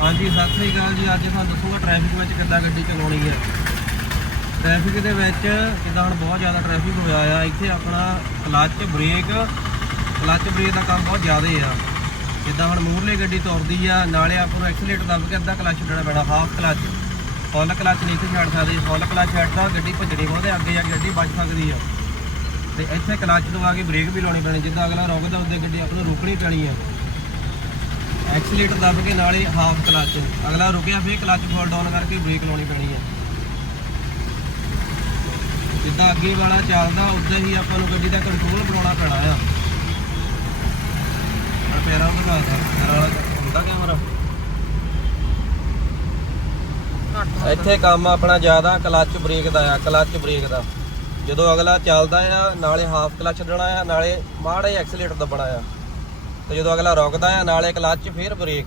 ਹਾਂਜੀ, ਸਤਿ ਸ੍ਰੀ ਅਕਾਲ ਜੀ। ਅੱਜ ਤੁਹਾਨੂੰ ਦੱਸੂਗਾ ਟ੍ਰੈਫਿਕ ਵਿੱਚ ਕਿੱਦਾਂ ਗੱਡੀ ਚਲਾਉਣੀ ਹੈ। ਟ੍ਰੈਫਿਕ ਦੇ ਵਿੱਚ ਜਿੱਦਾਂ ਹੁਣ ਬਹੁਤ ਜ਼ਿਆਦਾ ਟ੍ਰੈਫਿਕ ਹੋਇਆ ਆ, ਇੱਥੇ ਆਪਣਾ ਕਲੱਚ ਬ੍ਰੇਕ ਕਲੱਚ ਬ੍ਰੇਕ ਦਾ ਕੰਮ ਬਹੁਤ ਜ਼ਿਆਦਾ ਆ। ਜਿੱਦਾਂ ਹੁਣ ਮੂਹਰਲੇ ਗੱਡੀ ਤੁਰਦੀ ਆ, ਨਾਲੇ ਆਪਾਂ ਨੂੰ ਐਕਸੀਲੇਟਰ ਦੱਬ ਕੇ ਅੱਧਾ ਕਲੱਚ ਛੱਡਣਾ ਪੈਣਾ ਹਾਫ ਕਲੱਚ ਫੁੱਲ ਕਲੱਚ ਨਹੀਂ ਇੱਥੇ ਛੱਡ ਸਕਦੇ। ਫੁੱਲ ਕਲੱਚ ਛੱਡਦਾ, ਗੱਡੀ ਭੱਜਣੀ ਬਹੁਤੇ ਅੱਗੇ ਜਾ ਕੇ ਗੱਡੀ ਬਚ ਸਕਦੀ ਆ। ਤੇ ਇੱਥੇ ਕਲੱਚ ਦਵਾ ਕੇ ਬ੍ਰੇਕ ਵੀ ਲਾਉਣੀ ਪੈਣੀ, ਜਿੱਦਾਂ ਅਗਲਾ ਰੁਕਦਾ, ਉਹਦੇ ਗੱਡੀ ਆਪਾਂ ਨੂੰ ਰੁਕਣੀ ਪੈਣੀ ਆ। ਐਕਸੀਲੇਟਰ ਦੱਬ ਕੇ ਨਾਲੇ ਹਾਫ ਕਲੱਚ ਅਗਲਾ ਰੁਕਿਆ, ਫਿਰ ਕਲੱਚ ਫੁੱਲ ਡਾਊਨ ਕਰਕੇ ਬ੍ਰੇਕ ਲਾਉਣੀ ਪੈਣੀ ਆ। ਜਿੱਦਾਂ ਅੱਗੇ ਵਾਲਾ ਚੱਲਦਾ, ਉਦਾਂ ਹੀ ਆਪਾਂ ਨੂੰ ਗੱਡੀ ਦਾ ਕੰਟਰੋਲ ਬਣਾਉਣਾ ਪੈਣਾ ਆ। ਆ ਪੈਰਾਂ ਨੂੰ ਦਿਖਾ ਪੈਰਾਂ ਵਾਲਾ ਹੁੰਦਾ ਕੈਮਰਾ ਇੱਥੇ ਕੰਮ ਆਪਣਾ ਜ਼ਿਆਦਾ ਕਲਚ ਬ੍ਰੇਕ ਦਾ ਆ ਕਲਚ ਬ੍ਰੇਕ ਦਾ। ਜਦੋਂ ਅਗਲਾ ਚੱਲਦਾ ਆ, ਨਾਲੇ ਹਾਫ ਕਲਚ ਛੱਡਣਾ ਆ, ਨਾਲੇ ਮਾੜਾ ਜਿਹਾ ਦੱਬਣਾ ਆ। ਤੇ ਜਦੋਂ ਅਗਲਾ ਰੁਕਦਾ ਆ, ਨਾਲੇ ਕਲੱਚ ਫਿਰ ਬ੍ਰੇਕ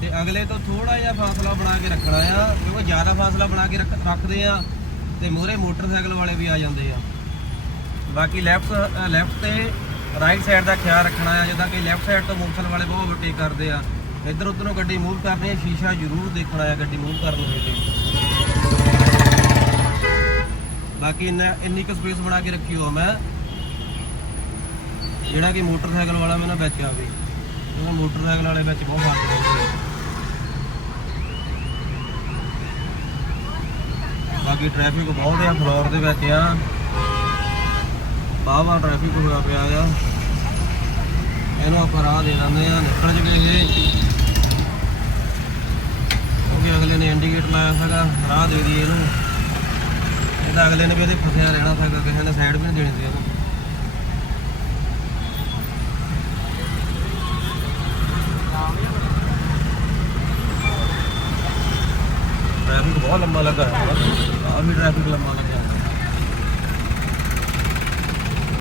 ਤੇ ਅਗਲੇ ਤੋਂ ਥੋੜਾ ਜਿਹਾ ਫਾਸਲਾ ਬਣਾ ਕੇ ਰੱਖਣਾ ਆ, ਕਿਉਂਕਿ ਜ਼ਿਆਦਾ ਫਾਸਲਾ ਬਣਾ ਕੇ ਰੱਖਦੇ ਆ, ਤੇ ਮੂਹਰੇ ਮੋਟਰਸਾਈਕਲ ਵਾਲੇ ਵੀ ਆ ਜਾਂਦੇ ਆ। ਬਾਕੀ ਲੈਫਟ ਲੈਫਟ ਤੇ ਰਾਈਟ ਸਾਈਡ ਦਾ ਖਿਆਲ ਰੱਖਣਾ ਆ, ਜਿੱਦਾਂ ਕਿ ਲੈਫਟ ਸਾਈਡ ਤੋਂ ਮੋਟਰਸਾਈਕਲ ਵਾਲੇ ਬਹੁਤ ਓਵਰਟੇਕ ਕਰਦੇ ਆ। ਇੱਧਰ ਉੱਧਰੋਂ ਗੱਡੀ ਮੂਵ ਕਰਨੀ ਆ, ਸ਼ੀਸ਼ਾ ਜ਼ਰੂਰ ਦੇਖਣਾ ਆ ਗੱਡੀ ਮੂਵ ਕਰਨ ਵੇਲੇ ਬਾਕੀ ਇੰਨਾ ਇੰਨੀ ਕੁ ਸਪੇਸ ਬਣਾ ਕੇ ਰੱਖੀ ਹੋ ਮੈਂ। ਜਿਹੜਾ ਕਿ ਮੋਟਰਸਾਈਕਲ ਵਾਲਾ ਮੈਨੂੰ ਵਿੱਚ ਆਵੇ ਕਿਉਂਕਿ ਮੋਟਰਸਾਈਕਲ ਵਾਲੇ ਵਿੱਚ ਬਹੁਤ ਫ਼ਰਕ ਹੁੰਦਾ ਬਾਕੀ ਟ੍ਰੈਫਿਕ ਬਹੁਤ ਆ ਫਲੋਰ ਦੇ ਵਿੱਚ ਆ। ਬਾਵਾ ਟ੍ਰੈਫਿਕ ਹੋਇਆ ਪਿਆ ਆ। ਇਹਨੂੰ ਆਪਾਂ ਰਾਹ ਦੇ ਦਿੰਦੇ ਆ, ਨਿਕਲ ਜਗੇ ਕਿਉਂਕਿ ਅਗਲੇ ਨੇ ਇੰਡੀਕੇਟ ਲਾਇਆ ਸੀਗਾ, ਰਾਹ ਦੇ ਦੀ ਇਹਨੂੰ। ਇਹਦਾ ਅਗਲੇ ਨੇ ਵੀ ਇਹਦੇ ਫਸਿਆ ਰਹਿਣਾ ਸੀਗਾ, ਕਿਸੇ ਨੇ ਸਾਈਡ ਵੀ ਨਹੀਂ ਦੇਣੀ ਸੀ ਇਹਨੂੰ। ਟ੍ਰੈਫਿਕ ਬਹੁਤ ਲੰਮਾ ਲੱਗਾ ਹੈ ਆ ਵੀ ਟ੍ਰੈਫਿਕ ਲੰਮਾ ਲੱਗਿਆ